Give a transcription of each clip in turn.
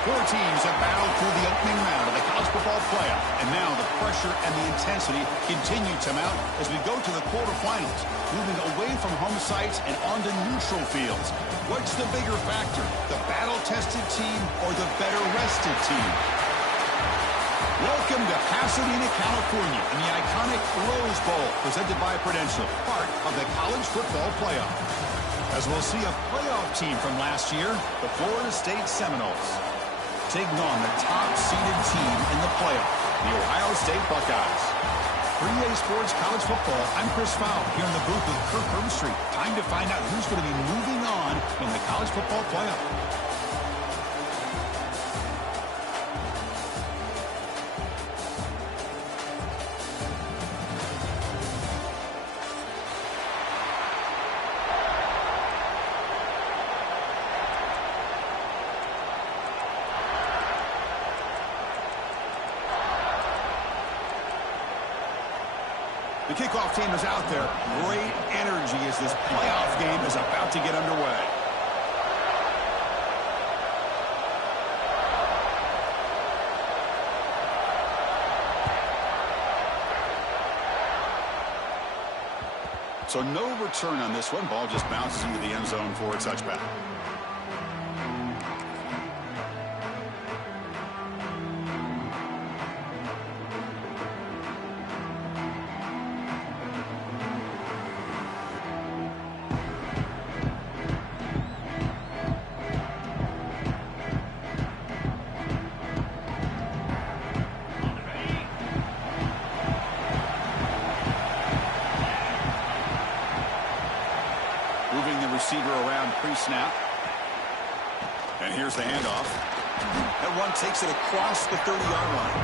Four teams have battled through the opening round of the college football playoff, and now the pressure and the intensity continue to mount as we go to the quarterfinals, moving away from home sites and onto neutral fields. What's the bigger factor, the battle-tested team or the better-rested team? Welcome to Pasadena, California, in the iconic Rose Bowl, presented by Prudential, part of the college football playoff. As we'll see a playoff team from last year, the Florida State Seminoles, taking on the top-seeded team in the playoff, the Ohio State Buckeyes. For EA Sports College Football, I'm Chris Fowle, here in the booth with Kirk Herbstreit. Time to find out who's going to be moving on in the college football playoff. The kickoff team is out there. Great energy as this playoff game is about to get underway. So no return on this one. Ball just bounces into the end zone for a touchback. Receiver around pre-snap. And here's the handoff. That run takes it across the 30-yard line.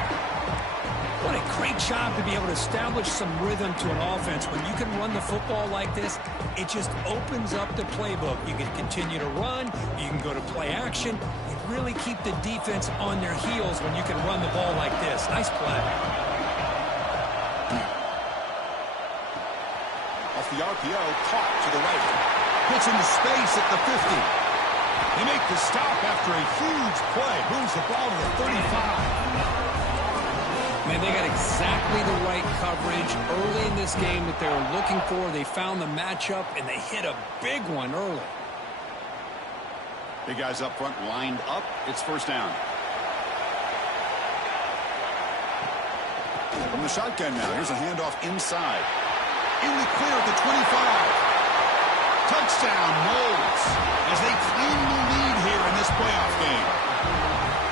What a great job to be able to establish some rhythm to an offense. When you can run the football like this, it just opens up the playbook. You can continue to run. You can go to play action. You really keep the defense on their heels when you can run the ball like this. Nice play. Off the RPO, caught to the right. Gets into space at the 50. They make the stop after a huge play. Moves the ball to the 35. Man, they got exactly the right coverage early in this game that they were looking for. They found the matchup, and they hit a big one early. Big guys up front lined up. It's first down. From the shotgun now, here's a handoff inside. In the clear at the 25. Touchdown, Noles, as they claim the lead here in this playoff game.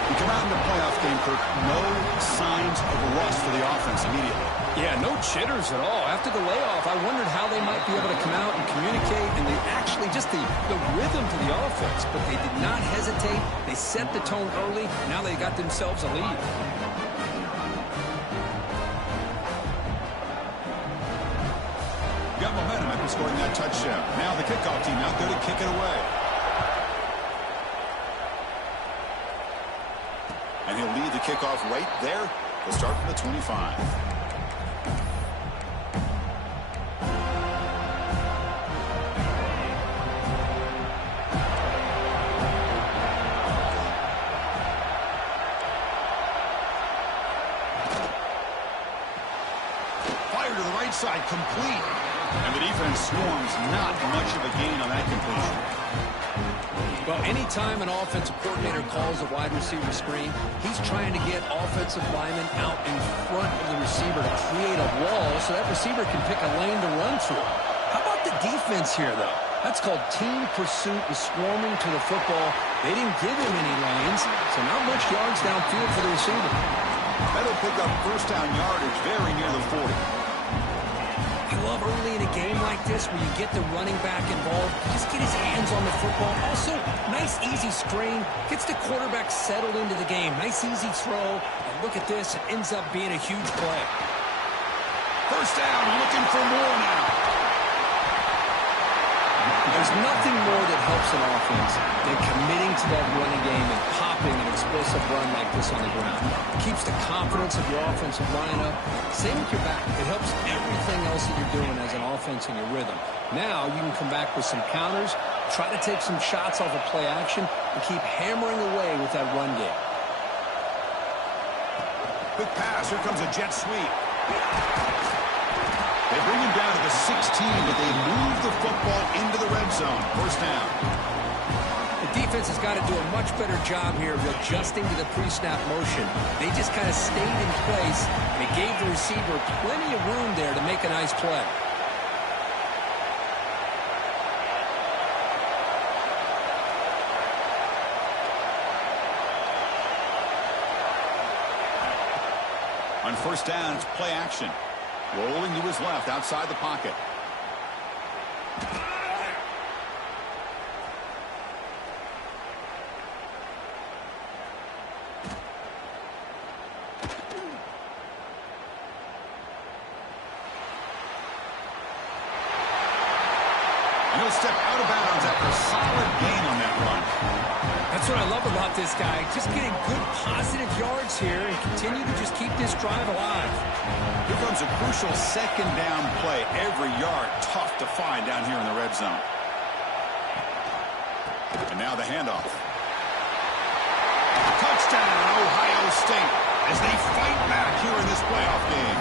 You come out in the playoff game, Kirk, no signs of rust for the offense immediately. Yeah, no jitters at all. After the layoff, I wondered how they might be able to come out and communicate, and they actually just the rhythm to the offense, but they did not hesitate. They set the tone early. Now they got themselves a lead. Got momentum after scoring that touchdown. Now the kickoff team out there to kick it away. And he'll lead the kickoff right there. He'll start from the 25. Fire to the right side, complete. And the defense swarms, not much of a gain on that completion. Well, anytime an offensive coordinator calls a wide receiver screen, he's trying to get offensive linemen out in front of the receiver to create a wall so that receiver can pick a lane to run through. How about the defense here, though? That's called team pursuit and swarming to the football. They didn't give him any lanes, so not much yards downfield for the receiver. That'll pick up first down yardage very near the 40. I love early in a game like this where you get the running back involved, just get his hands on the football. Also, nice easy screen, gets the quarterback settled into the game. Nice easy throw, and look at this, it ends up being a huge play. First down, looking for more now. There's nothing more that helps an offense than committing to that running game and popping an explosive run like this on the ground. It keeps the confidence of your offensive line up. Same with your back. It helps everything else that you're doing as an offense in your rhythm. Now you can come back with some counters, Try to take some shots off of play action and keep hammering away with that run game. Quick pass. Here comes a jet sweep. They bring him down to the 16, but they move the football into the red zone. First down. The defense has got to do a much better job here of adjusting to the pre-snap motion. They just kind of stayed in place, and it gave the receiver plenty of room there to make a nice play. On first down, it's play action. Rolling to his left outside the pocket. And he'll step out of bounds after a solid gain on that run. That's what I love about this guy. Just getting good positive yards here and continue to just keep this drive alive. Here comes a crucial second down play. Every yard tough to find down here in the red zone. And now the handoff. Touchdown, Ohio State, as they fight back here in this playoff game.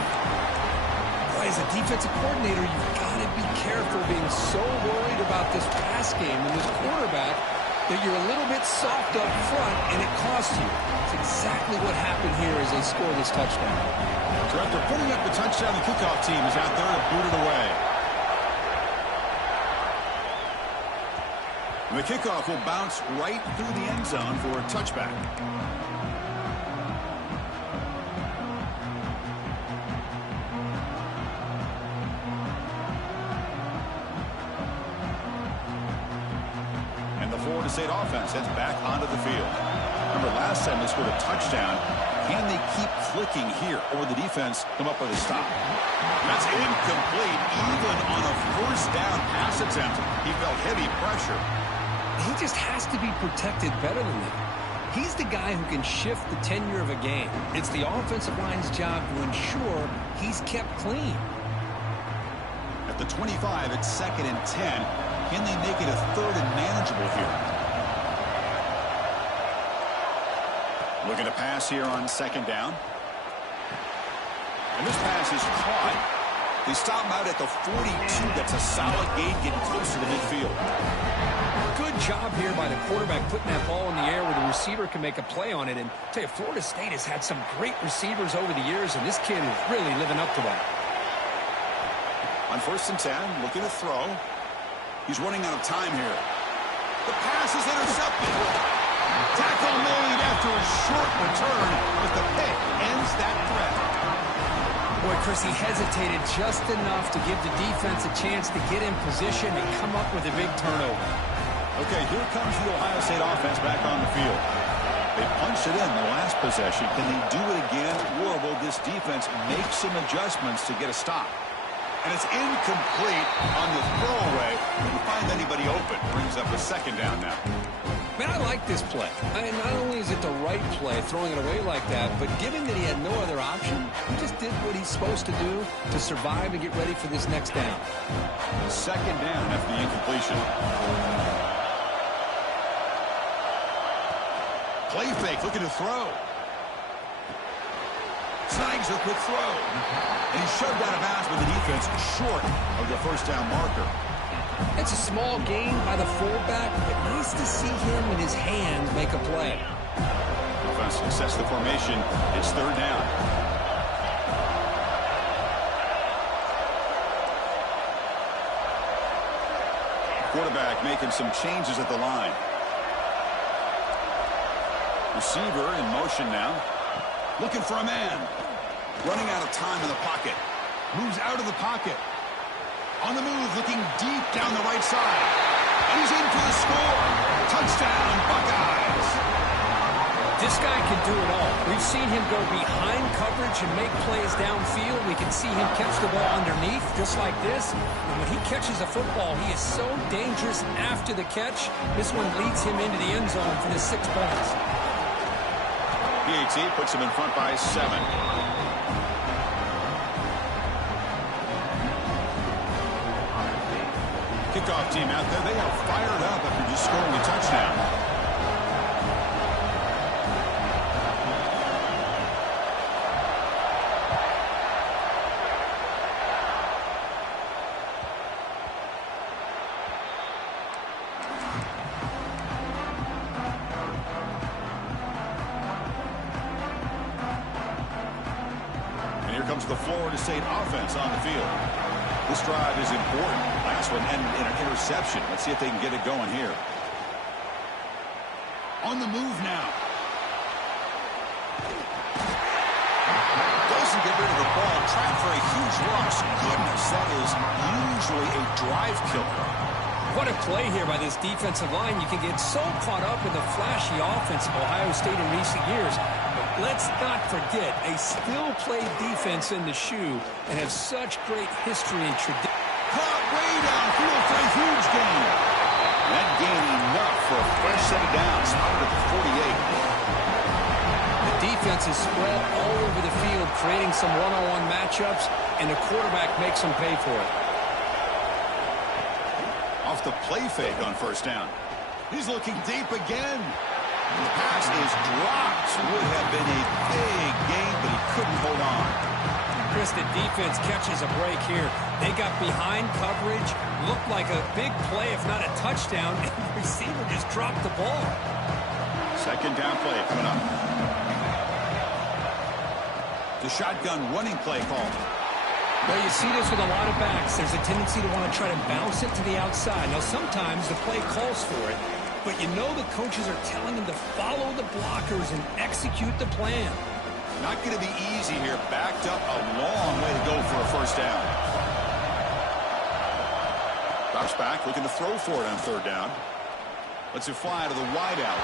Boy, as a defensive coordinator, you've got to be careful being so worried about this pass game and this quarterback that you're a little bit soft up front and it costs you. It's exactly what happened here as they score this touchdown. So after putting up the touchdown, the kickoff team is out there to boot it away. And the kickoff will bounce right through the end zone for a touchback. Florida State offense heads back onto the field. Remember, last time they scored a touchdown. Can they keep clicking here, or will the defense come up with a stop? That's incomplete, even on a first down pass attempt. He felt heavy pressure. He just has to be protected better than that. He's the guy who can shift the tenure of a game. It's the offensive line's job to ensure he's kept clean. At the 25, it's 2nd and 10. Can they make it a 3rd and manageable here? Looking to pass here on 2nd down. And this pass is caught. They stop him out at the 42. That's a solid gain, getting closer to midfield. Good job here by the quarterback putting that ball in the air where the receiver can make a play on it. And I'll tell you, Florida State has had some great receivers over the years, and this kid is really living up to that. On 1st and 10, looking to throw. He's running out of time here. The pass is intercepted. Tackle made after a short return, but the pick ends that threat. Boy, Chris, he hesitated just enough to give the defense a chance to get in position and come up with a big turnover. Okay, here comes the Ohio State offense back on the field. They punched it in the last possession. Can they do it again, or will this defense make some adjustments to get a stop? And it's incomplete on the throwaway. Couldn't find anybody open. Brings up a 2nd down now. Man, I like this play. Not only is it the right play, throwing it away like that, but given that he had no other option, he just did what he's supposed to do to survive and get ready for this next down. 2nd down after the incompletion. Play fake, looking to throw. Snags a quick throw. And he's shoved out of bounds with the defense short of the first down marker. It's a small gain by the fullback, but nice to see him in his hands make a play. Offense success the formation. It's 3rd down. Quarterback making some changes at the line. Receiver in motion now. Looking for a man. Running out of time in the pocket. Moves out of the pocket. On the move, looking deep down the right side. And he's in for the score. Touchdown, Buckeyes. This guy can do it all. We've seen him go behind coverage and make plays downfield. We can see him catch the ball underneath, just like this. And when he catches a football, he is so dangerous after the catch. This one leads him into the end zone for the 6 points. PAT puts him in front by 7. Kickoff team out there, they are fired up after just scoring a touchdown. And here comes the Florida State offense on the field. This drive is important. Last one ended in an interception. Let's see if they can get it going here. On the move now. Doesn't get rid of the ball. Trapped for a huge loss. Goodness, that is usually a drive killer. What a play here by this defensive line. You can get so caught up in the flashy offense of Ohio State in recent years. But let's not forget, they still play defense in the shoe and have such great history and tradition. Caught way downfield for a huge gain. That gain enough for a fresh set of downs. Spotted at the 48. The defense is spread all over the field, creating some one-on-one matchups, and the quarterback makes them pay for it. Off the play fake on first down. He's looking deep again. The pass is dropped. Would have been a big gain, but he couldn't hold on. Chris, the defense catches a break here. They got behind coverage, looked like a big play, if not a touchdown, and the receiver just dropped the ball. Second down play coming up. The shotgun running play call. Well, you see this with a lot of backs. There's a tendency to want to try to bounce it to the outside. Now, sometimes the play calls for it, but you know the coaches are telling them to follow the blockers and execute the plan. Not going to be easy here. Backed up a long way to go for a first down. Drops back, looking to throw for it on third down. Lets it fly to the wideout.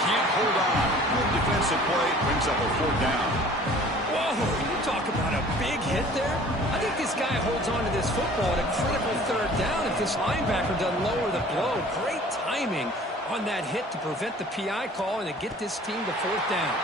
Can't hold on. Good defensive play. Brings up a fourth down. Whoa, you talk about a big hit there. I think this guy holds on to this football at a critical third down if this linebacker doesn't lower the blow. Great timing on that hit to prevent the PI call and to get this team to fourth down.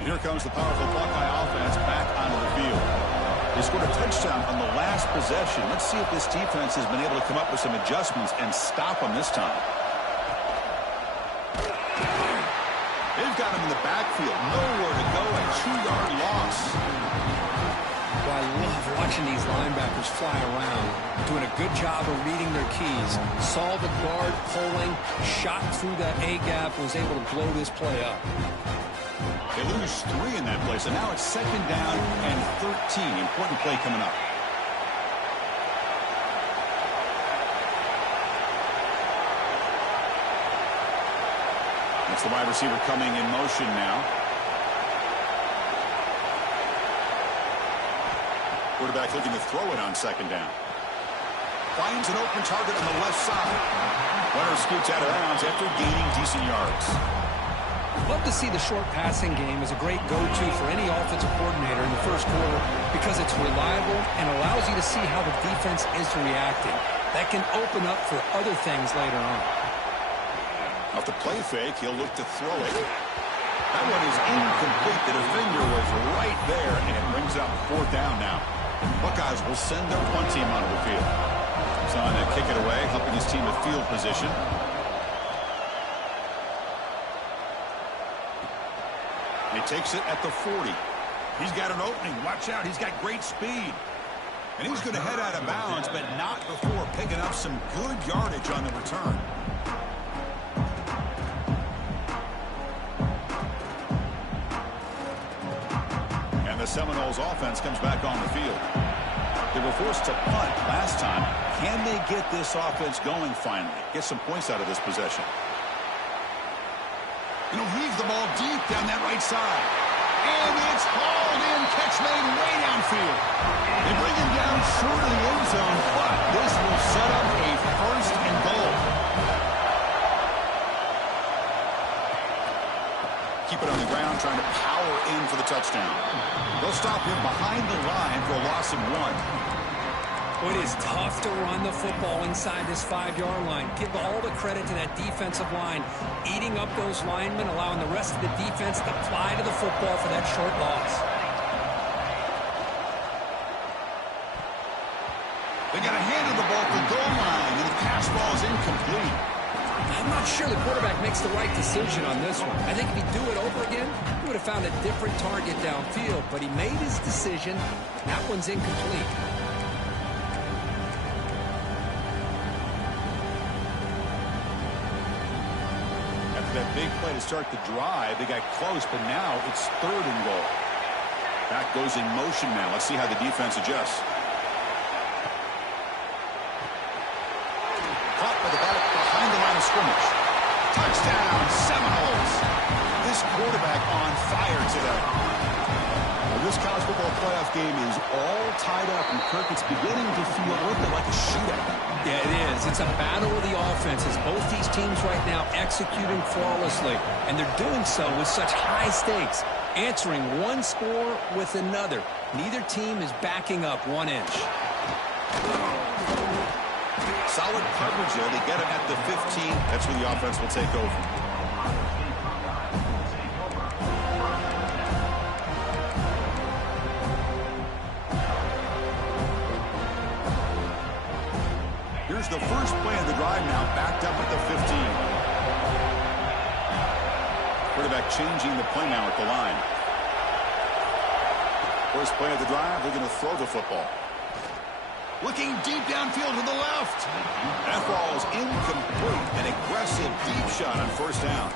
Here comes the powerful Buckeye offense back onto the field. They scored a touchdown on the last possession. Let's see if this defense has been able to come up with some adjustments and stop them this time. They've got him in the backfield. Nowhere to go. A 2-yard loss. Well, I love watching these linebackers fly around, doing a good job of reading their keys. Saw the guard pulling, shot through that A-gap, was able to blow this play up. They lose 3 in that play, so now it's second down and 13. Important play coming up. That's the wide receiver coming in motion now. Quarterback looking to throw it on second down. Finds an open target on the left side. Runner scoots out of bounds after gaining decent yards. Love to see the short passing game as a great go-to for any offensive coordinator in the first quarter because it's reliable and allows you to see how the defense is reacting. That can open up for other things later on. Off the play fake, he'll look to throw it. That one is incomplete. The defender was right there, and it brings up fourth down now. Buckeyes will send their punt team onto the field. He's on to kick it away, helping his team with field position. He takes it at the 40. He's got an opening. Watch out. He's got great speed. And he's going to head out of bounds, but not before picking up some good yardage on the return. And the Seminoles offense comes back on the field. They were forced to punt last time. Can they get this offense going finally? Get some points out of this possession. He'll heave the ball deep down that right side. And it's hauled in. Catch made way downfield. They bring him down short of the end zone, but this will set up a first and goal. Keep it on the ground, trying to power in for the touchdown. They'll stop him behind the line for a loss of 1. Well, it is tough to run the football inside this 5-yard line. Give all the credit to that defensive line, eating up those linemen, allowing the rest of the defense to fly to the football for that short loss. They got a hand on the ball at the goal line, and the pass ball is incomplete. I'm not sure the quarterback makes the right decision on this one. I think if he'd do it over again, he would have found a different target downfield, but he made his decision. That one's incomplete. That big play to start the drive. They got close, but now it's 3rd and goal. That goes in motion now. Let's see how the defense adjusts. Caught by the back behind the line of scrimmage. Touchdown, Seminoles. This quarterback on fire today. Well, this college football playoff game is all tied up, and Kirk, it's beginning to feel a little bit like a shootout. Yeah, it is. It's a battle of the offenses. Both these teams right now executing flawlessly, and they're doing so with such high stakes, answering one score with another. Neither team is backing up 1 inch. Solid coverage there. They get him at the 15. That's where the offense will take over. Here's the first play of the drive now, backed up at the 15. Quarterback changing the play now at the line. First play of the drive, they're going to throw the football. Looking deep downfield to the left. That ball is incomplete. An aggressive deep shot on first down.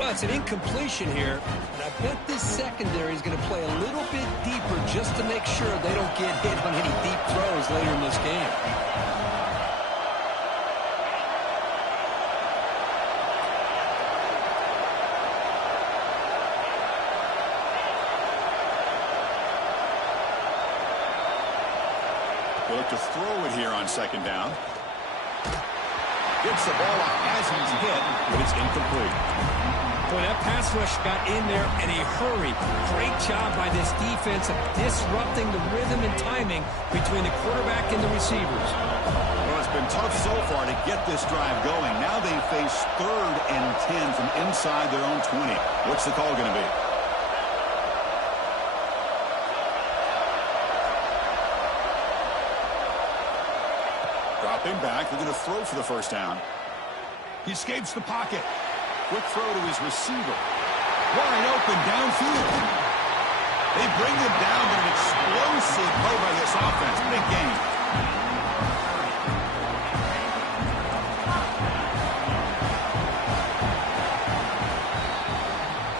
Well, it's an incompletion here, and I bet this secondary is going to play a little bit deeper just to make sure they don't get hit on any deep throws later in this game. They'll look to throw it here on 2nd down. Gets the ball out as he's hit, but it's incomplete. Boy, that pass rush got in there in a hurry. Great job by this defense of disrupting the rhythm and timing between the quarterback and the receivers. Well, it's been tough so far to get this drive going. Now they face 3rd and 10 from inside their own 20. What's the call going to be? Dropping back, they're going to throw for the first down. He escapes the pocket. Quick throw to his receiver. Wide open downfield. They bring him down, but an explosive play by this offense. Big game.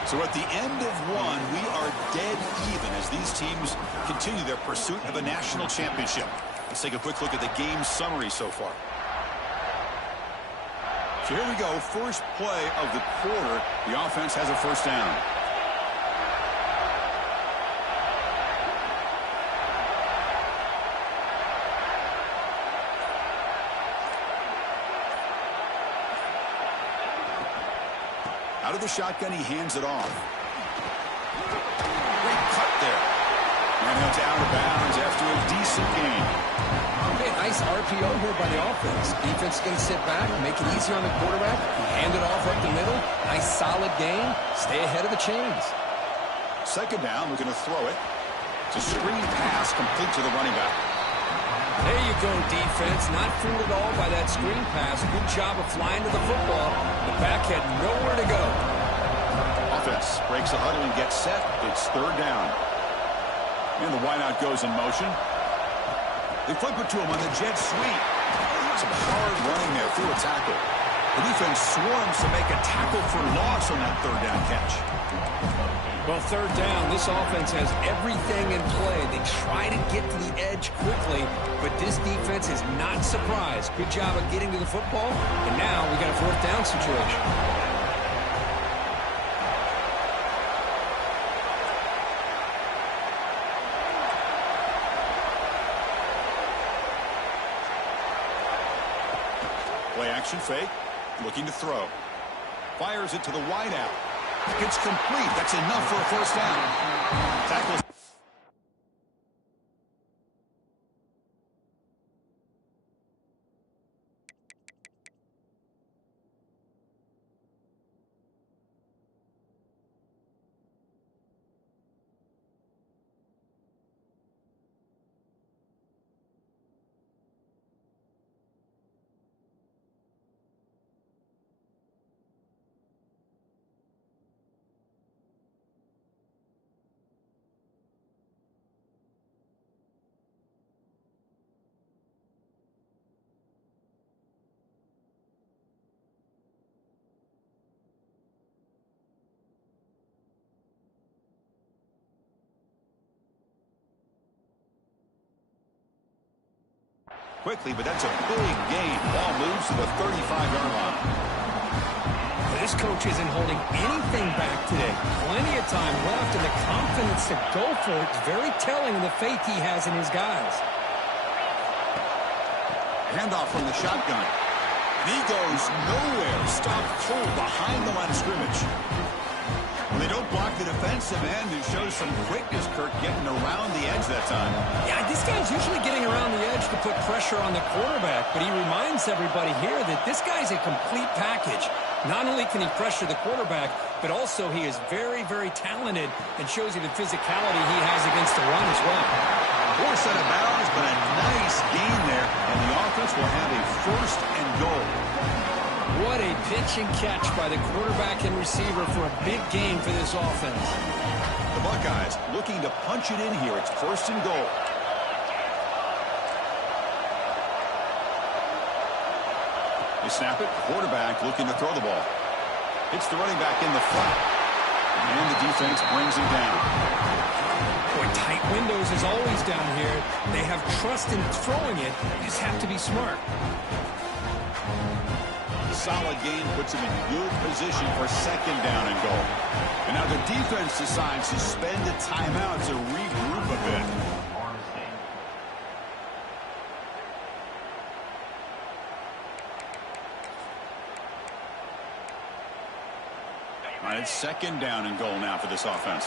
So at the end of 1, we are dead even as these teams continue their pursuit of a national championship. Let's take a quick look at the game summary so far. So here we go, first play of the quarter. The offense has a first down. Out of the shotgun, he hands it off. Great cut there. And it's out of bounds after a decent game. Okay, nice RPO here by the offense. Defense is going to sit back, make it easier on the quarterback, hand it off up the middle. Nice solid game. Stay ahead of the chains. 2nd down, we're going to throw it. It's a screen pass complete to the running back. There you go, defense. Not fooled at all by that screen pass. Good job of flying to the football. The back had nowhere to go. Offense breaks the huddle and gets set. It's 3rd down. And the wideout goes in motion. They flip it to him on the jet sweep. Some hard running there through a tackle. The defense swarms to make a tackle for loss on that 3rd down catch. Well, 3rd down, this offense has everything in play. They try to get to the edge quickly, but this defense is not surprised. Good job of getting to the football, and now we got a 4th down situation. Play action fake, looking to throw. Fires it to the wideout. It's complete. That's enough for a first down. Tackles. quickly, but that's a big gain. Ball moves to the 35-yard line. This coach isn't holding anything back today. Plenty of time left, and the confidence to go for it is very telling of the faith he has in his guys. Handoff from the shotgun. And he goes nowhere. Stopped full behind the line of scrimmage. Well, they don't block the defensive end, who shows some quickness, Kirk, getting around the edge that time. Yeah, this guy's usually getting around the edge to put pressure on the quarterback, but he reminds everybody here that this guy's a complete package. Not only can he pressure the quarterback, but also he is very, very talented and shows you the physicality he has against the run as well. Force out of bounds, but a nice gain there, and the offense will have a 1st and goal. What a pitch and catch by the quarterback and receiver for a big gain for this offense. The Buckeyes looking to punch it in here. It's 1st and goal. They snap it. Quarterback looking to throw the ball. Hits the running back in the flat. And the defense brings him down. Boy, tight windows is always down here. They have trust in throwing it. You just have to be smart. Solid gain puts him in good position for 2nd down and goal. And now the defense decides to spend a timeout to regroup a bit. All right, it's 2nd down and goal now for this offense.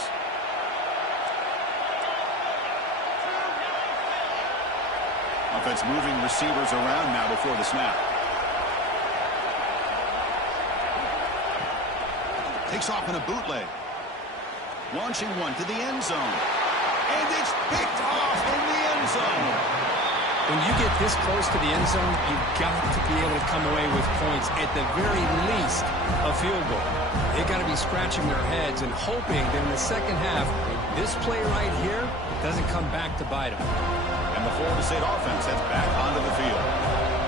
Offense moving receivers around now before the snap. Takes off in a bootleg. Launching one to the end zone. And it's picked off in the end zone. When you get this close to the end zone, you've got to be able to come away with points, at the very least, a field goal. They've got to be scratching their heads and hoping that in the second half, this play right here doesn't come back to bite them. And the Florida State offense heads back onto the field.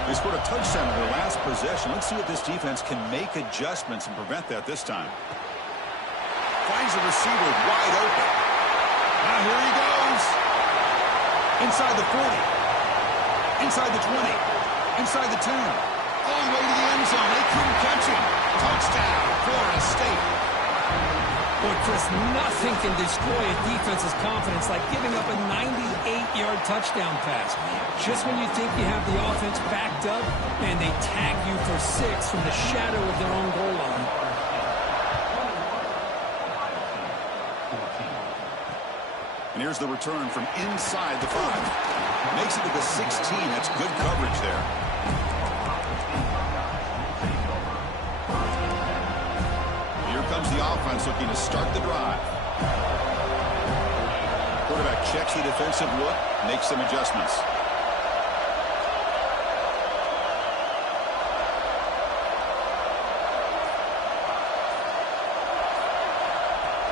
They scored a touchdown in their last possession. Let's see if this defense can make adjustments and prevent that this time. Finds the receiver wide open. Now here he goes. Inside the 40. Inside the 20. Inside the 2. All the way to the end zone. They couldn't catch him. Touchdown, Florida State. Boy, Chris, nothing can destroy a defense's confidence like giving up a 98-yard touchdown pass. Just when you think you have the offense backed up, and they tag you for 6 from the shadow of their own goal line. And here's the return from inside the 5. Makes it to the 16. That's good coverage there. Here comes the offense looking to start the drive. Quarterback checks the defensive look, makes some adjustments.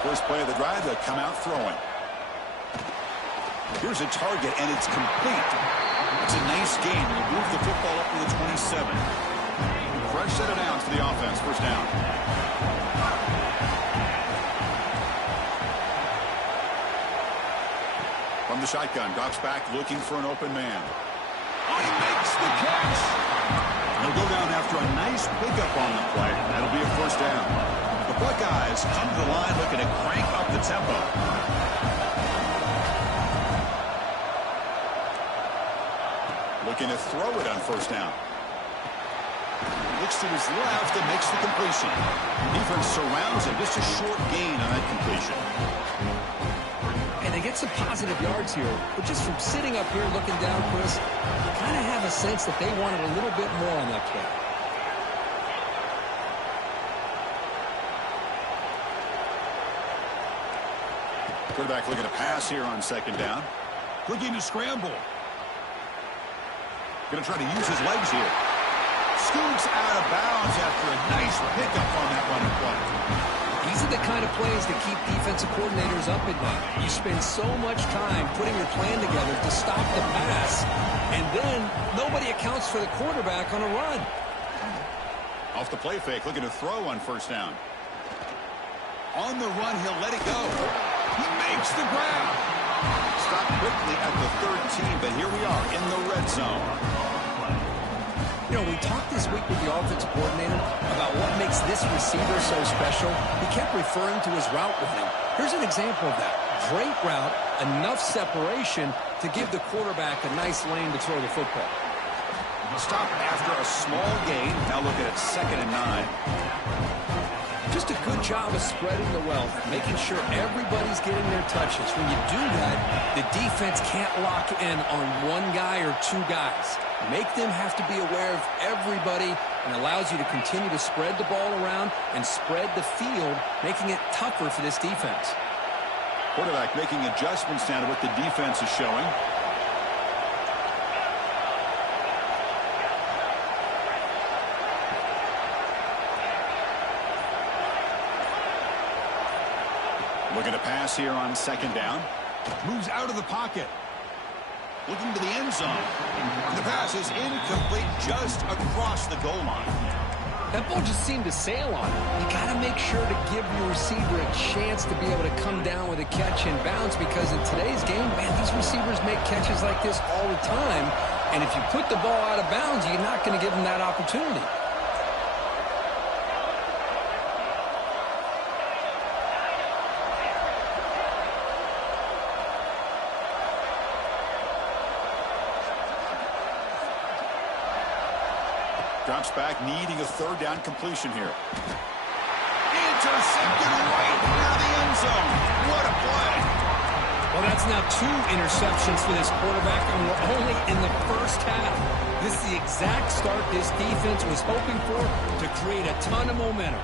First play of the drive, they'll come out throwing. Here's a target, and it's complete. It's a nice game. They move the football up to the 27. Fresh set of downs for the offense. 1st down. From the shotgun, drops back looking for an open man. Oh, he makes the catch. They'll go down after a nice pickup on the play. That'll be a 1st down. The Buckeyes come to the line looking to crank up the tempo. Looking to throw it on 1st down. Looks to his left and makes the completion. Defense surrounds him. Just a short gain on that completion. And they get some positive yards here. But just from sitting up here looking down, Chris, you kind of have a sense that they wanted a little bit more on that play. Quarterback looking to pass here on 2nd down. Looking to scramble. Going to try to use his legs here. Scoots out of bounds after a nice pickup on that running play. These are the kind of plays that keep defensive coordinators up at night. You spend so much time putting your plan together to stop the pass, and then nobody accounts for the quarterback on a run. Off the play fake, looking to throw on 1st down. On the run, he'll let it go. He makes the grab. Stopped quickly at the 13, but here we are in the red zone. You know, we talked this week with the offensive coordinator about what makes this receiver so special. He kept referring to his route running. Here's an example of that. Great route, enough separation to give the quarterback a nice lane to throw the football. Stop after a small gain. Now look at it, 2nd and 9. Just a good job of spreading the wealth, making sure everybody's getting their touches. When you do that, the defense can't lock in on one guy or two guys. Make them have to be aware of everybody and allows you to continue to spread the ball around and spread the field, making it tougher for this defense. Quarterback making adjustments now to what the defense is showing. Looking to pass here on 2nd down. Moves out of the pocket. Looking to the end zone. The pass is incomplete, just across the goal line. That ball just seemed to sail on him. You got to make sure to give your receiver a chance to be able to come down with a catch and bounce, because in today's game, man, these receivers make catches like this all the time. And if you put the ball out of bounds, you're not going to give them that opportunity. Drops back, needing a 3rd down completion here. Intercepted right near the end zone. What a play. Well, that's now 2 interceptions for this quarterback, and we're only in the first half. This is the exact start this defense was hoping for to create a ton of momentum.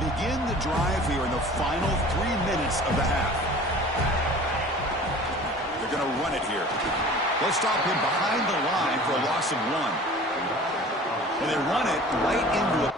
Begin the drive here in the final 3 minutes of the half. They're going to run it here. They'll stop him behind the line for a loss of 1. And they run it right into a...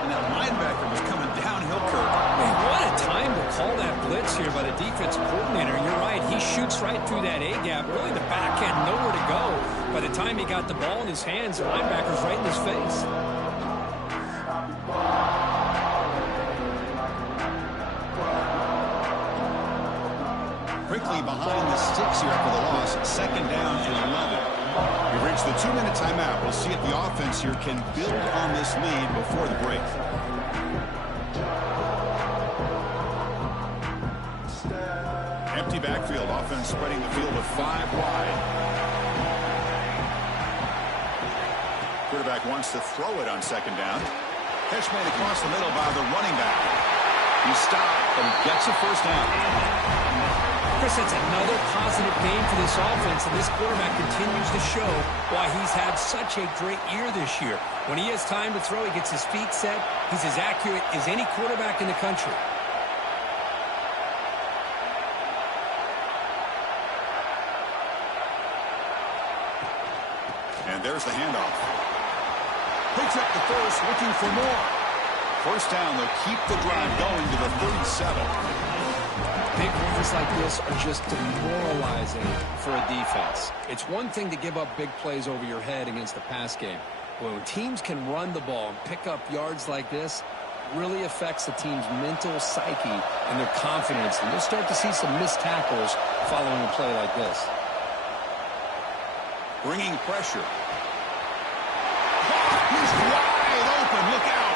And that linebacker was coming downhill, Kirk. Man, what a time to call that blitz here by the defensive coordinator. You're right. He shoots right through that A-gap. Really, the back had nowhere to go. By the time he got the ball in his hands, the linebacker's right in his face. Quickly behind the sticks here after the loss. 2nd down and 11. We've reached the 2-minute timeout. We'll see if the offense here can build on this lead before the break. Empty backfield. Offense spreading the field of 5 wide. Quarterback wants to throw it on 2nd down. Catch made across the middle by the running back. He stopped and gets a 1st down. Chris, that's another positive game for this offense, and this quarterback continues to show why he's had such a great year this year. When he has time to throw, he gets his feet set. He's as accurate as any quarterback in the country. And there's the handoff. Picks up the first, looking for more. 1st down, they'll keep the drive going to the 37. Big runs like this are just demoralizing for a defense. It's one thing to give up big plays over your head against the pass game. But when teams can run the ball and pick up yards like this, it really affects the team's mental psyche and their confidence. And you'll start to see some missed tackles following a play like this. Bringing pressure. He's wide open. Look out.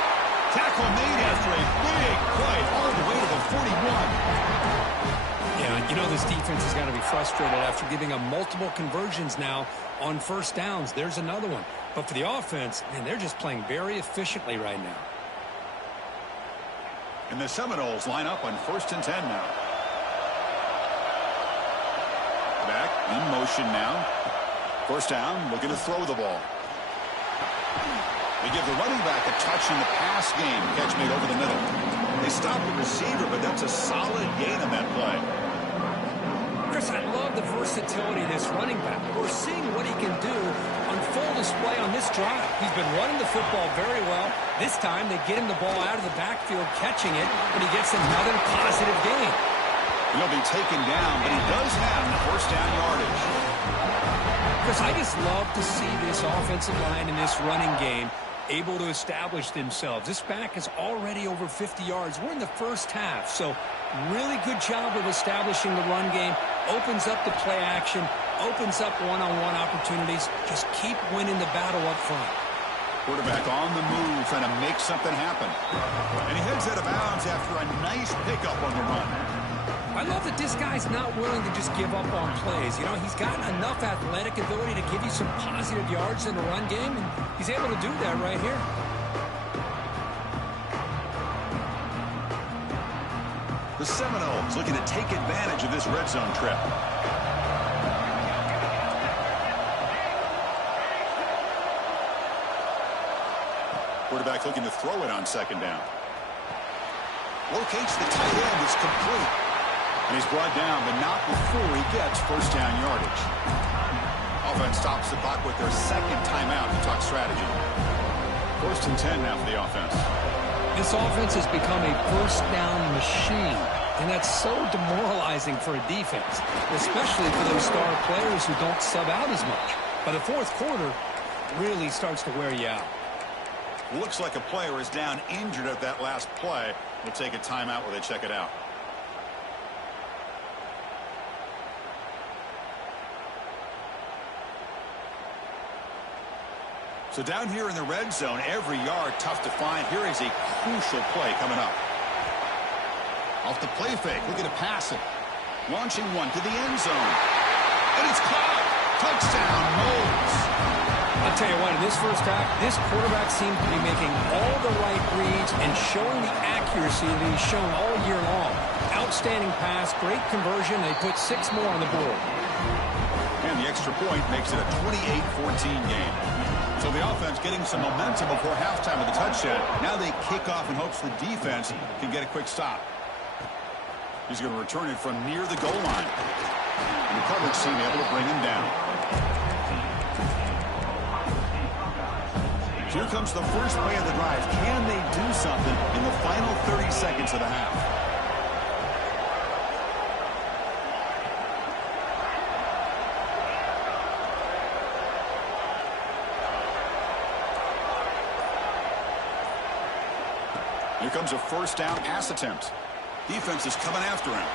Tackle made after a big play all the way to the 41. Yeah, you know this defense has got to be frustrated after giving them multiple conversions now on 1st downs. There's another one. But for the offense, man, they're just playing very efficiently right now. And the Seminoles line up on 1st and 10 now. Back in motion now. First down, looking to throw the ball. They give the running back a touch in the pass game. Catch made over the middle. They stop the receiver, but that's a solid gain on that play. Chris, I love the versatility of this running back. We're seeing what he can do on full display on this drive. He's been running the football very well. This time, they get him the ball out of the backfield, catching it, and he gets another positive gain. He'll be taken down, but he does have the first down yardage. Chris, I just love to see this offensive line in this running game able to establish themselves. This back is already over 50 yards. We're in the first half, so really good job of establishing the run game. Opens up the play action, opens up one-on-one opportunities. Just keep winning the battle up front. Quarterback on the move, trying to make something happen. And he heads out of bounds after a nice pickup on the run. I love that this guy's not willing to just give up on plays. You know, he's got enough athletic ability to give you some positive yards in the run game, and he's able to do that right here. The Seminoles looking to take advantage of this red zone trip. Quarterback looking to throw it on 2nd down. Locates the tight end. It's complete. And he's brought down, but not before he gets first down yardage. Offense stops the clock with their 2nd timeout to talk strategy. 1st and 10 now for the offense. This offense has become a first down machine, and that's so demoralizing for a defense, especially for those star players who don't sub out as much. By the 4th quarter, really starts to wear you out. Looks like a player is down injured at that last play. We'll take a timeout where they check it out. So down here in the red zone, every yard tough to find. Here is a crucial play coming up. Off the play fake, looking to pass it. Launching one to the end zone. And it's caught. Touchdown, Moles. I'll tell you what, in this first half, this quarterback seems to be making all the right reads and showing the accuracy that he's shown all year long. Outstanding pass, great conversion. They put 6 more on the board. And the extra point makes it a 28-14 game. So the offense getting some momentum before halftime with a touchdown. Now they kick off in hopes the defense can get a quick stop. He's going to return it from near the goal line. And the coverage team able to bring him down. Here comes the first play of the drive. Can they do something in the final 30 seconds of the half? Here comes a first down pass attempt. Defense is coming after him.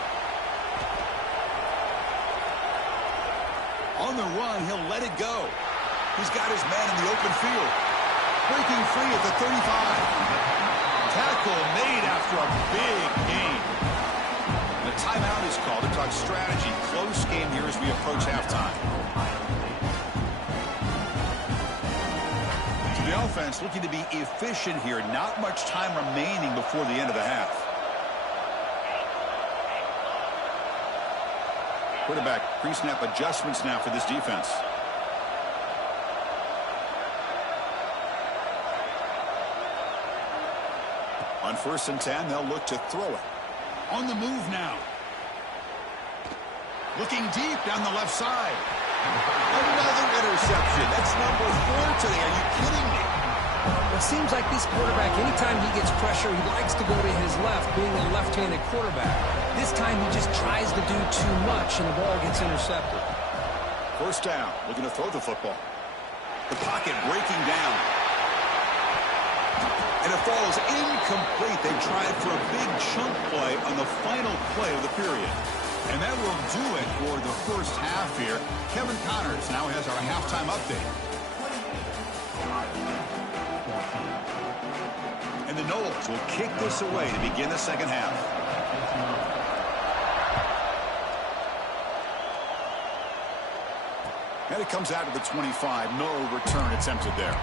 On the run, he'll let it go. He's got his man in the open field. Breaking free at the 35. Tackle made after a big gain. The timeout is called to talk strategy. Close game here as we approach halftime. So the offense looking to be efficient here. Not much time remaining before the end of the half. Quarterback pre-snap adjustments now for this defense. On 1st and 10, they'll look to throw it. On the move now. Looking deep down the left side. Another interception. That's number 4 today. Are you kidding me? It seems like this quarterback, anytime he gets pressure, he likes to go to his left, being a left-handed quarterback. This time he just tries to do too much, and the ball gets intercepted. First down, looking to throw the football. The pocket breaking down. And it falls incomplete. They tried for a big chunk play on the final play of the period. And that will do it for the first half here. Kevin Connors now has our halftime update. And the Noles will kick this away to begin the second half. And it comes out to the 25. No return attempted there.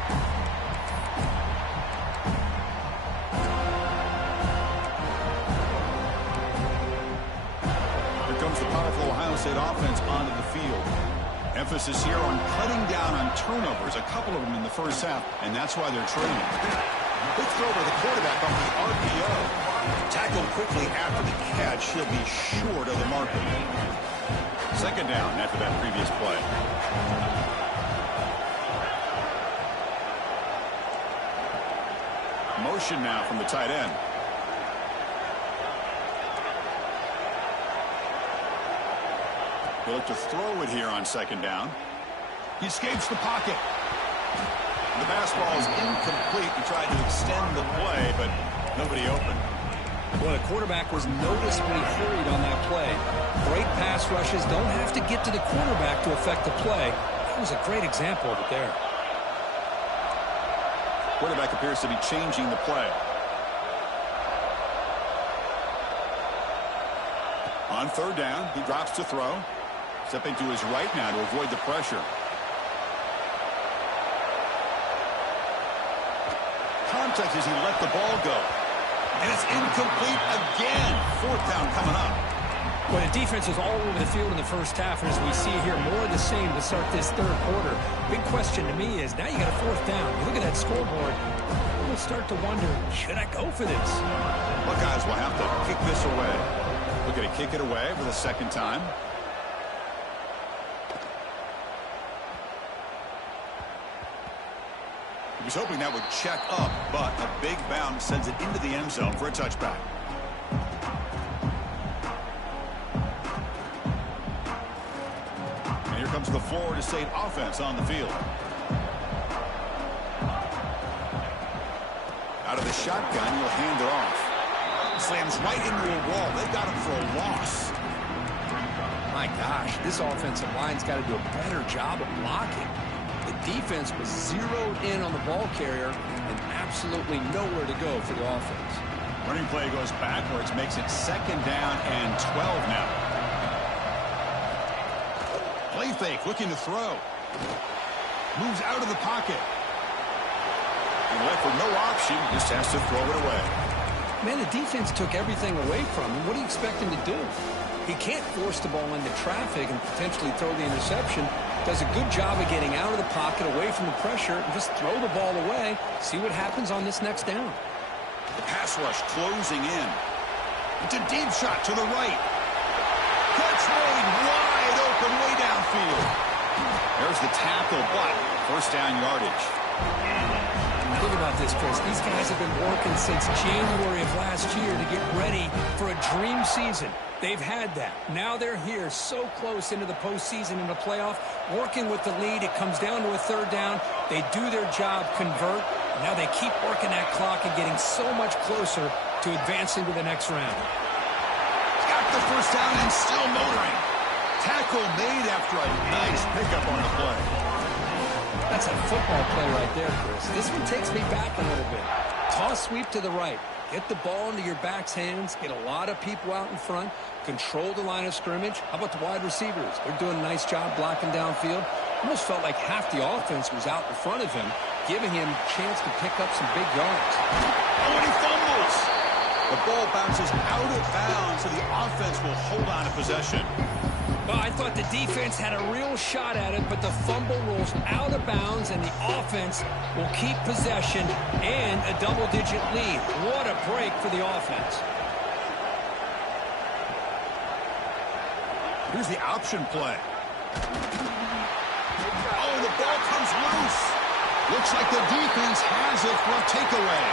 comes the powerful Ohio State offense onto the field. Emphasis here on cutting down on turnovers, a couple of them in the first half, and that's why they're training. Quick throw by the quarterback on the RPO. Tackled quickly after the catch. He'll be short of the marker. Second down after that previous play. Motion now from the tight end. He'll look to throw it here on second down. He escapes the pocket. The pass ball is incomplete. He tried to extend the play, but nobody open. Well, the quarterback was noticeably hurried on that play. Great pass rushes don't have to get to the quarterback to affect the play. That was a great example of it there. Quarterback appears to be changing the play. On third down, he drops to throw. Stepping to his right now to avoid the pressure. Contact as he let the ball go. And it's incomplete again. Fourth down coming up. Well, the defense was all over the field in the first half, and as we see here, more of the same to start this third quarter. Big question to me is, now you got a fourth down. You look at that scoreboard, you'll start to wonder, should I go for this? Buckeyes will have to kick this away. Looking to kick it away for the second time. He was hoping that would check up, but a big bounce sends it into the end zone for a touchback. And here comes the Florida State offense on the field. Out of the shotgun, he'll hand it off. Slams right into a wall. They got him for a loss. My gosh, this offensive line's got to do a better job of blocking. The defense was zeroed in on the ball carrier and absolutely nowhere to go for the offense. Running play goes backwards, makes it second down and 12 now. Play fake, looking to throw. Moves out of the pocket. And left with no option, just has to throw it away. Man, the defense took everything away from him. What do you expect him to do? He can't force the ball into traffic and potentially throw the interception. Does a good job of getting out of the pocket, away from the pressure, and just throw the ball away. See what happens on this next down. The pass rush closing in. It's a deep shot to the right. Catch made wide open way downfield. There's the tackle, but first down yardage. Think about this, Chris. These guys have been working since January of last year to get ready for a dream season. They've had that. Now they're here so close into the postseason and the playoff, working with the lead. It comes down to a third down. They do their job, convert. And now they keep working that clock and getting so much closer to advancing to the next round. Got the first down and still motoring. Tackle made after a nice pickup on the play. That's a football play right there, Chris. This one takes me back a little bit. Toss sweep to the right. Get the ball into your back's hands. Get a lot of people out in front. Control the line of scrimmage. How about the wide receivers? They're doing a nice job blocking downfield. Almost felt like half the offense was out in front of him, giving him a chance to pick up some big yards. Oh, and he fumbles. The ball bounces out of bounds, so the offense will hold on to possession. Well, I thought the defense had a real shot at it, but the fumble rolls out of bounds, and the offense will keep possession and a double-digit lead. What a break for the offense. Here's the option play. Oh, the ball comes loose. Looks like the defense has it for a takeaway.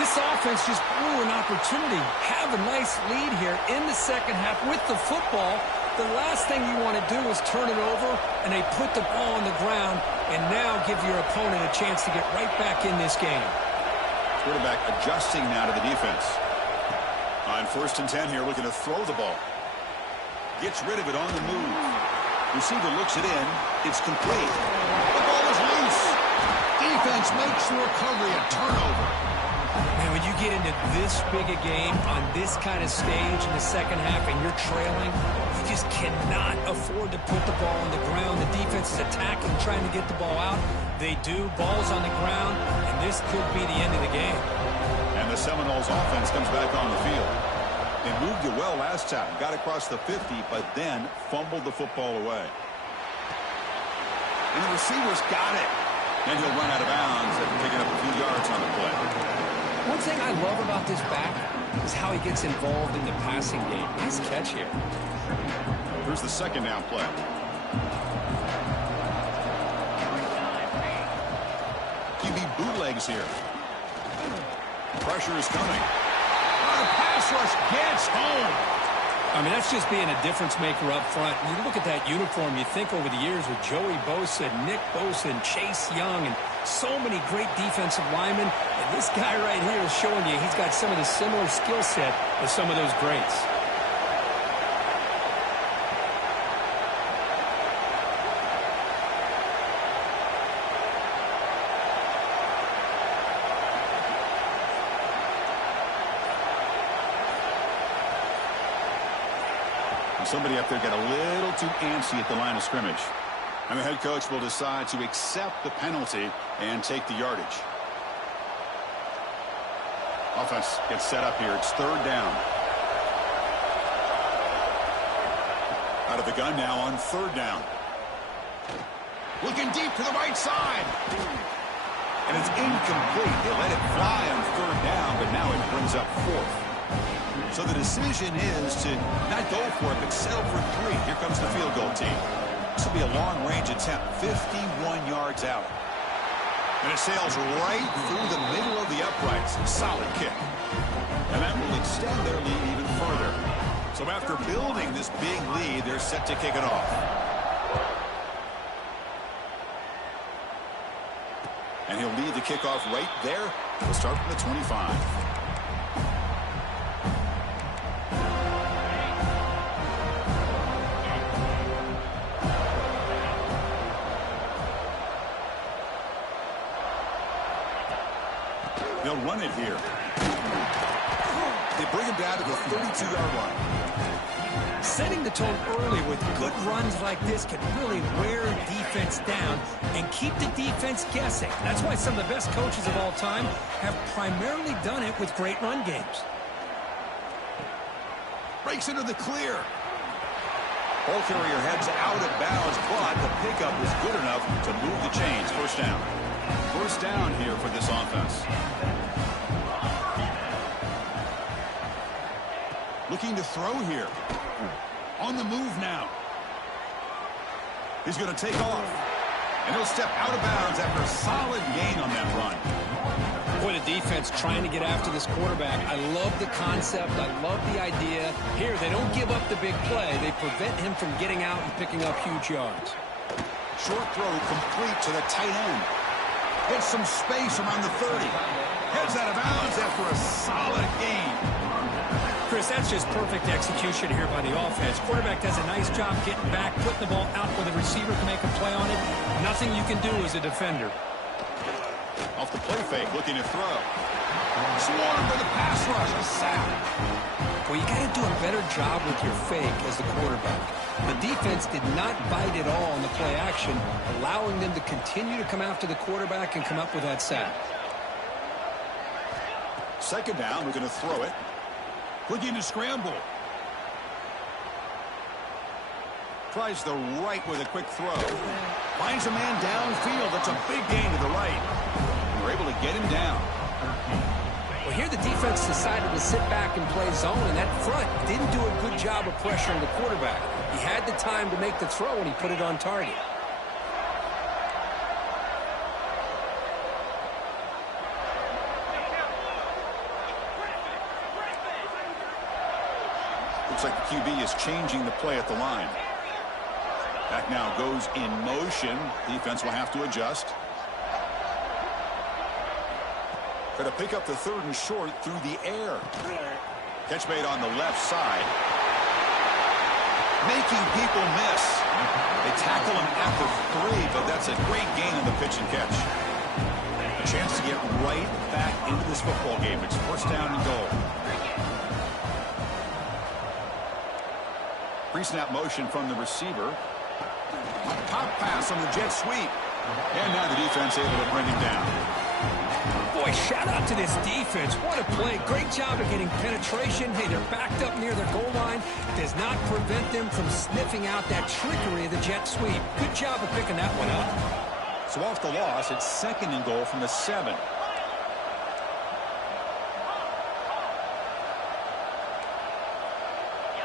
This offense just blew an opportunity. Have a nice lead here in the second half with the football. The last thing you want to do is turn it over, and they put the ball on the ground and now give your opponent a chance to get right back in this game. Quarterback adjusting now to the defense. On 1st and 10 here, looking to throw the ball. Gets rid of it on the move. Receiver looks it in. It's complete. The ball is loose. Defense makes the recovery, a turnover. Man, when you get into this big a game on this kind of stage in the second half and you're trailing, you just cannot afford to put the ball on the ground. The defense is attacking, trying to get the ball out. They do. Ball's on the ground, and this could be the end of the game. And the Seminoles offense comes back on the field. They moved it well last time. Got across the 50, but then fumbled the football away. And the receiver's got it. And he'll run out of bounds after picking up a few yards on the play. One thing I love about this back is how he gets involved in the passing game. Nice catch here. Here's the second down play. QB bootlegs here. Pressure is coming. The pass rush gets home. I mean, that's just being a difference maker up front. And you look at that uniform, you think over the years with Joey Bosa, Nick Bosa, and Chase Young, and so many great defensive linemen. And this guy right here is showing you he's got some of the similar skill set as some of those greats. Somebody up there got a little too antsy at the line of scrimmage. And the head coach will decide to accept the penalty and take the yardage. Offense gets set up here. It's third down. Out of the gun now on third down. Looking deep to the right side. And it's incomplete. They let it fly on third down, but now it brings up fourth. So the decision is to not go for it, but settle for 3. Here comes the field goal team. This will be a long-range attempt, 51 yards out. And it sails right through the middle of the uprights. Solid kick. And that will extend their lead even further. So after building this big lead, they're set to kick it off. And he'll lead the kickoff right there. We'll start from the 25. They'll run it here. They bring him down to the 32-yard line. Setting the tone early with good runs like this can really wear defense down and keep the defense guessing. That's why some of the best coaches of all time have primarily done it with great run games. Breaks into the clear. Ball carrier heads out of bounds, but the pickup is good enough to move the chains. First down. First down here for this offense. Looking to throw here. On the move now. He's going to take off. And he'll step out of bounds after a solid gain on that run. Boy, the defense trying to get after this quarterback. I love the concept. I love the idea. Here, they don't give up the big play. They prevent him from getting out and picking up huge yards. Short throw complete to the tight end. Gets some space around the 30. Heads out of bounds after a solid gain. Chris, that's just perfect execution here by the offense. Quarterback does a nice job getting back, putting the ball out where the receiver can make a play on it. Nothing you can do as a defender. Off the play fake, looking to throw. Swarmed by the pass rush, a sack. Well, you got to do a better job with your fake as the quarterback. The defense did not bite at all on the play action, allowing them to continue to come after the quarterback and come up with that sack. Second down, we're going to throw it. Looking to scramble. Tries the right with a quick throw. Finds a man downfield. That's a big gain to the right. We're able to get him down. Well, here the defense decided to sit back and play zone, and that front didn't do a good job of pressuring the quarterback. He had the time to make the throw, and he put it on target. Looks like the QB is changing the play at the line. Back now goes in motion. Defense will have to adjust. Going to pick up the third and short through the air. Catch made on the left side. Making people miss. They tackle him at the 3, but that's a great gain on the pitch and catch. A chance to get right back into this football game. It's first down and goal. Pre-snap motion from the receiver. Pop pass on the jet sweep. And now the defense able to bring him down. Boy, shout out to this defense. What a play. Great job of getting penetration. Hey, they're backed up near their goal line. Does not prevent them from sniffing out that trickery of the jet sweep. Good job of picking that one up. So off the loss, it's 2nd and goal from the 7.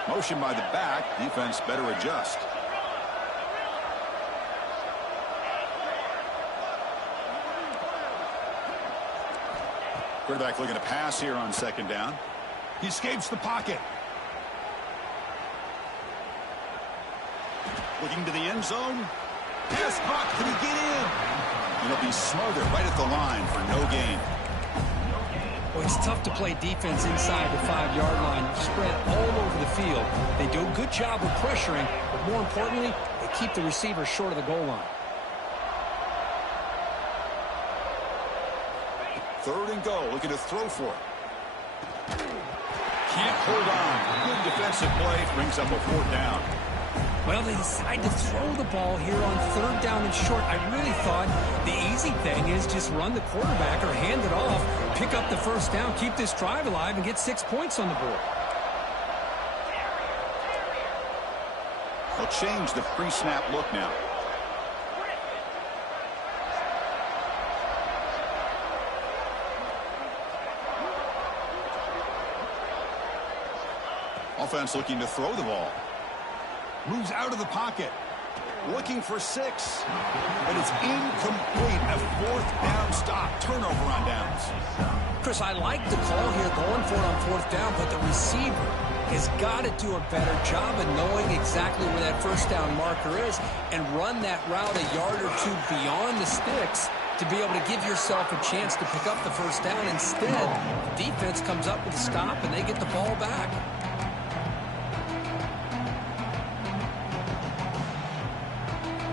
Motion by the back. Defense better adjust. Quarterback looking to pass here on 2nd down. He escapes the pocket. Looking to the end zone. Pass caught. Can he get in? It'll be smothered right at the line for no gain. Well, it's tough to play defense inside the 5-yard line, spread all over the field. They do a good job of pressuring, but more importantly, they keep the receiver short of the goal line. 3rd and goal, looking to throw for it. Can't hold on. Good defensive play, brings up a 4th down. Well, they decide to throw the ball here on 3rd down and short. I really thought the easy thing is just run the quarterback or hand it off, pick up the 1st down, keep this drive alive, and get 6 points on the board. They'll change the pre-snap look now. Offense looking to throw the ball. Moves out of the pocket. Looking for 6. But it's incomplete. A 4th down stop. Turnover on downs. Chris, I like the call here going for it on 4th down, but the receiver has got to do a better job of knowing exactly where that 1st down marker is and run that route a yard or 2 beyond the sticks to be able to give yourself a chance to pick up the 1st down. Instead, the defense comes up with a stop and they get the ball back.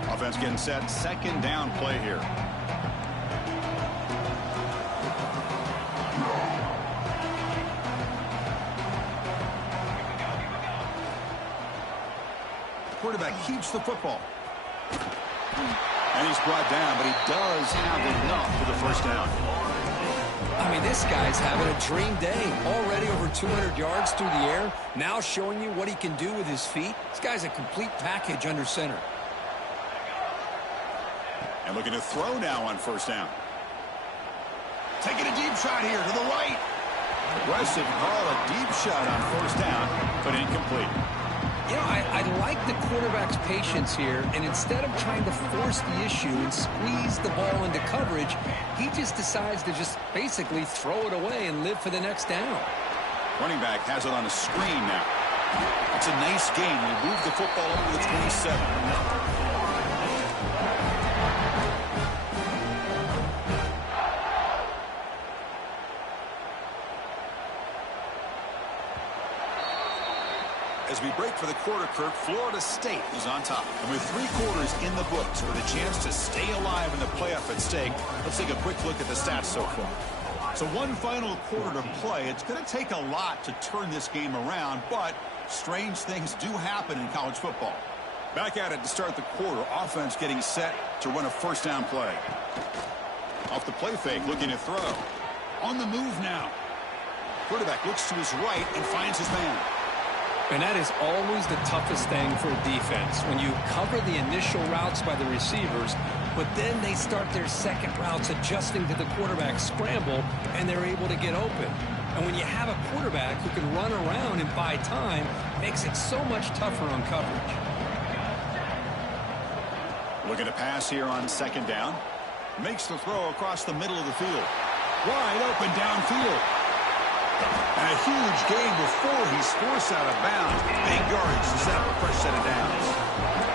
Offense getting set. 2nd down play here. Quarterback keeps the football. And he's brought down, but he does have enough for the 1st down. I mean, this guy's having a dream day. Already over 200 yards through the air. Now showing you what he can do with his feet. This guy's a complete package under center. And looking to throw now on 1st down. Taking a deep shot here to the right. Aggressive call, a deep shot on 1st down, but incomplete. You know, I like the quarterback's patience here, and instead of trying to force the issue and squeeze the ball into coverage, he just decides to just basically throw it away and live for the next down. Running back has it on a screen now. It's a nice game. They move the football over to the 27. As we break for the quarter, Kirk, Florida State is on top. And with 3 quarters in the books with a chance to stay alive in the playoff at stake, let's take a quick look at the stats so far. So one final quarter to play. It's going to take a lot to turn this game around, but strange things do happen in college football. Back at it to start the quarter. Offense getting set to run a 1st down play. Off the play fake, looking to throw. On the move now. Quarterback looks to his right and finds his man. And that is always the toughest thing for a defense, when you cover the initial routes by the receivers, but then they start their second routes adjusting to the quarterback scramble, and they're able to get open. And when you have a quarterback who can run around and buy time, it makes it so much tougher on coverage. Looking to pass here on 2nd down. Makes the throw across the middle of the field. Wide open downfield. And a huge gain before he's forced out of bounds. Big yardage to set up a fresh set of downs.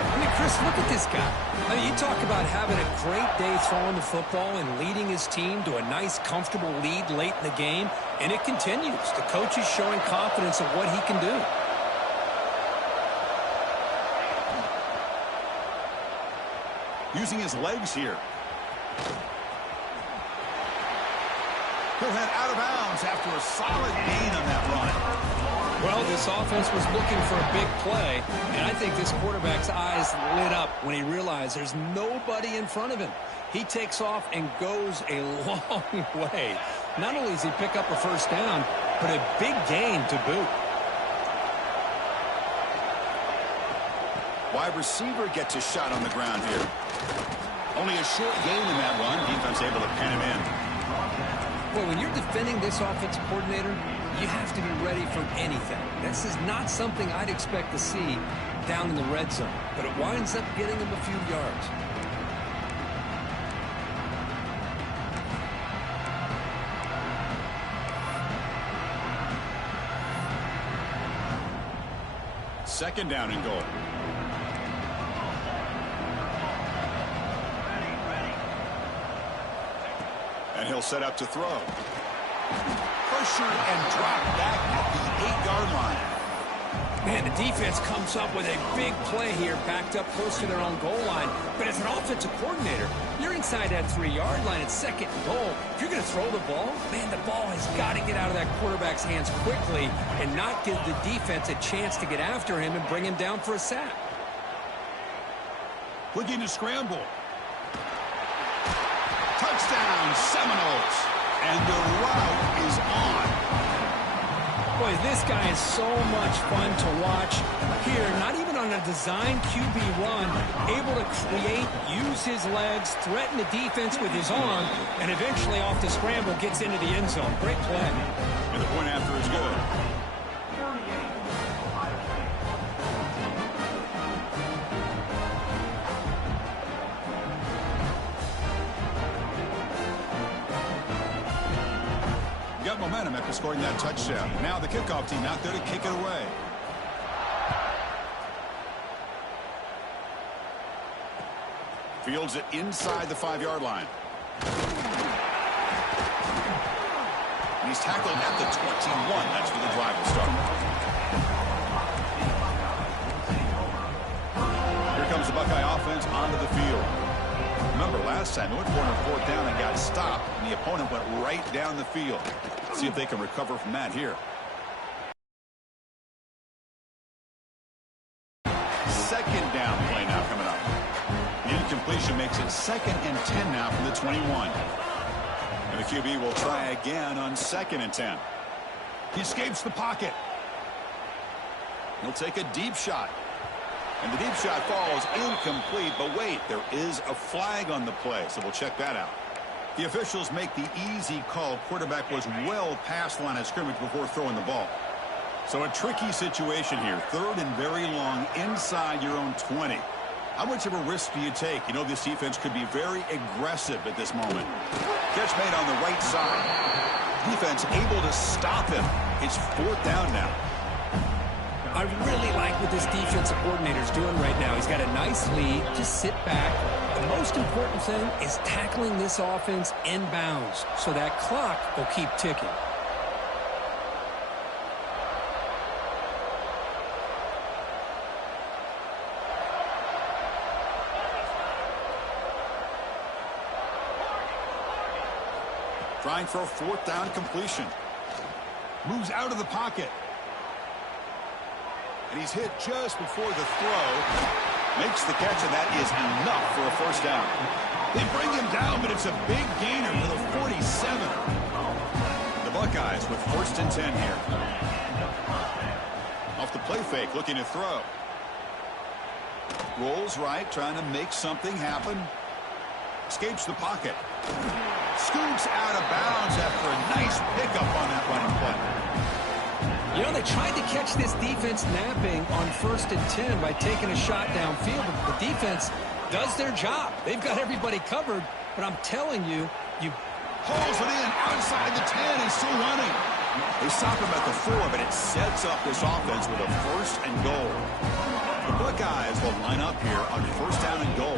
I mean, Chris, look at this guy. I mean, you talk about having a great day throwing the football and leading his team to a nice, comfortable lead late in the game, and it continues. The coach is showing confidence of what he can do. Using his legs here. He'll head out of bounds after a solid gain on that run. Well, this offense was looking for a big play, and I think this quarterback's eyes lit up when he realized there's nobody in front of him. He takes off and goes a long way. Not only does he pick up a first down, but a big gain to boot. Wide receiver gets a shot on the ground here. Only a short gain in that run. Defense able to pin him in. Well, when you're defending this offensive coordinator, you have to be ready for anything. This is not something I'd expect to see down in the red zone, but it winds up getting him a few yards. Second down and goal. And he'll set up to throw. Pressured and dropped back at the 8-yard line. Man, the defense comes up with a big play here, backed up close to their own goal line. But as an offensive coordinator, you're inside that 3-yard line. It's second and goal. If you're going to throw the ball, man, the ball has got to get out of that quarterback's hands quickly and not give the defense a chance to get after him and bring him down for a sack. Looking to scramble. Touchdown, Seminoles. And the route is on. Boy, this guy is so much fun to watch. Here, not even on a design QB run, able to create, use his legs, threaten the defense with his arm, and eventually off the scramble gets into the end zone. Great play. And the point after is good. Got momentum after scoring that touchdown. Now the kickoff team out there to kick it away. Fields it inside the 5-yard line. And he's tackled at the 21. That's where the drive will start. Here comes the Buckeye offense onto the field. Remember, last time, they went for it on 4th down and got stopped, and the opponent went right down the field. Let's see if they can recover from that here. Second down play now coming up. The incompletion makes it 2nd and 10 now from the 21. And the QB will try again on 2nd and 10. He escapes the pocket. He'll take a deep shot. And the deep shot falls incomplete, but wait, there is a flag on the play, so we'll check that out. The officials make the easy call. Quarterback was well past the line of scrimmage before throwing the ball. So a tricky situation here. 3rd and very long inside your own 20. How much of a risk do you take? You know this defense could be very aggressive at this moment. Catch made on the right side. Defense able to stop him. It's 4th down now. I really like what this defensive coordinator is doing right now. He's got a nice lead. Just sit back. The most important thing is tackling this offense inbounds so that clock will keep ticking. Trying for a 4th down completion. Moves out of the pocket. And he's hit just before the throw. Makes the catch, and that is enough for a 1st down. They bring him down, but it's a big gainer for the 47. The Buckeyes with 1st and 10 here. Off the play fake, looking to throw. Rolls right, trying to make something happen. Escapes the pocket. Scoots out of bounds after a nice pickup on that running play. You know, they tried to catch this defense napping on 1st and 10 by taking a shot downfield, but the defense does their job. They've got everybody covered, but I'm telling you, Hauls it in outside the 10 and still running. They stop him at the 4, but it sets up this offense with a 1st and goal. The Buckeyes will line up here on 1st down and goal.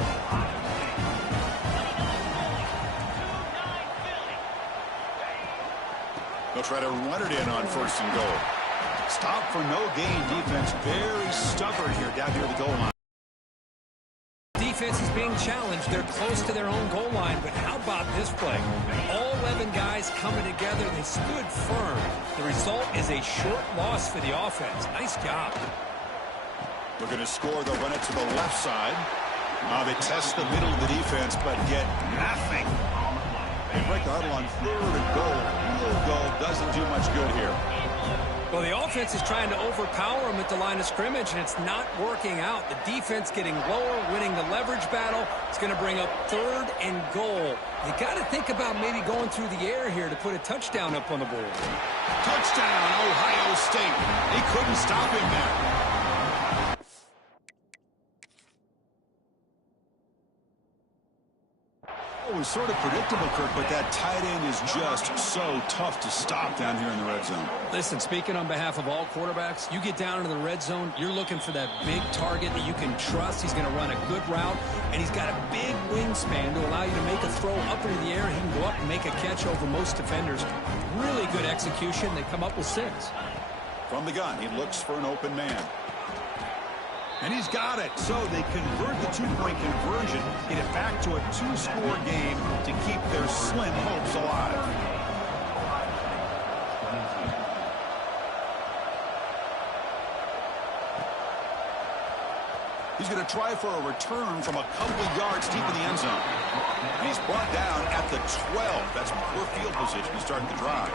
They'll try to run it in on 1st and goal. Stop for no gain defense. Very stubborn here down here at the goal line. defense is being challenged. They're close to their own goal line, but how about this play? All 11 guys coming together. They stood firm. The result is a short loss for the offense. Nice job. Looking to score, they'll run it to the left side. They test the middle of the defense, but get nothing. They break the huddle on 3rd and goal. Field goal doesn't do much good here. Well, the offense is trying to overpower them at the line of scrimmage, and it's not working out. The defense getting lower, winning the leverage battle. It's going to bring up 3rd and goal. You got to think about maybe going through the air here to put a touchdown up on the board. Touchdown, Ohio State. He couldn't stop him there. It was sort of predictable, Kirk, but that tight end is just so tough to stop down here in the red zone. Listen, speaking on behalf of all quarterbacks, you get down into the red zone, you're looking for that big target that you can trust. He's going to run a good route, and he's got a big wingspan to allow you to make a throw up into the air. He can go up and make a catch over most defenders. Really good execution. They come up with 6. From the gun, he looks for an open man. And he's got it. So they convert the 2-point conversion, get it back to a 2-score game to keep their slim hopes alive. He's going to try for a return from a couple of yards deep in the end zone. And he's brought down at the 12. That's poor field position to start the drive.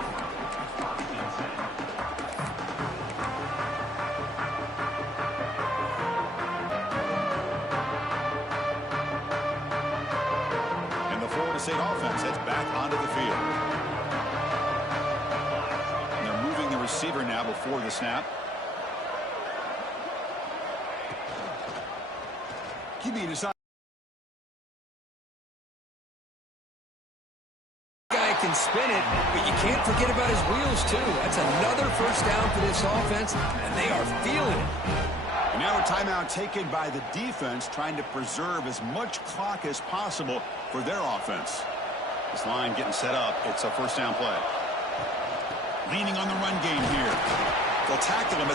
State offense heads back onto the field. And they're moving the receiver now before the snap. QB decides. Guy can spin it, but you can't forget about his wheels too. That's another first down for this offense, and they are feeling it. And now a timeout taken by the defense, trying to preserve as much clock as possible for their offense. This line getting set up. It's a first down play. Leaning on the run game here. They'll tackle him at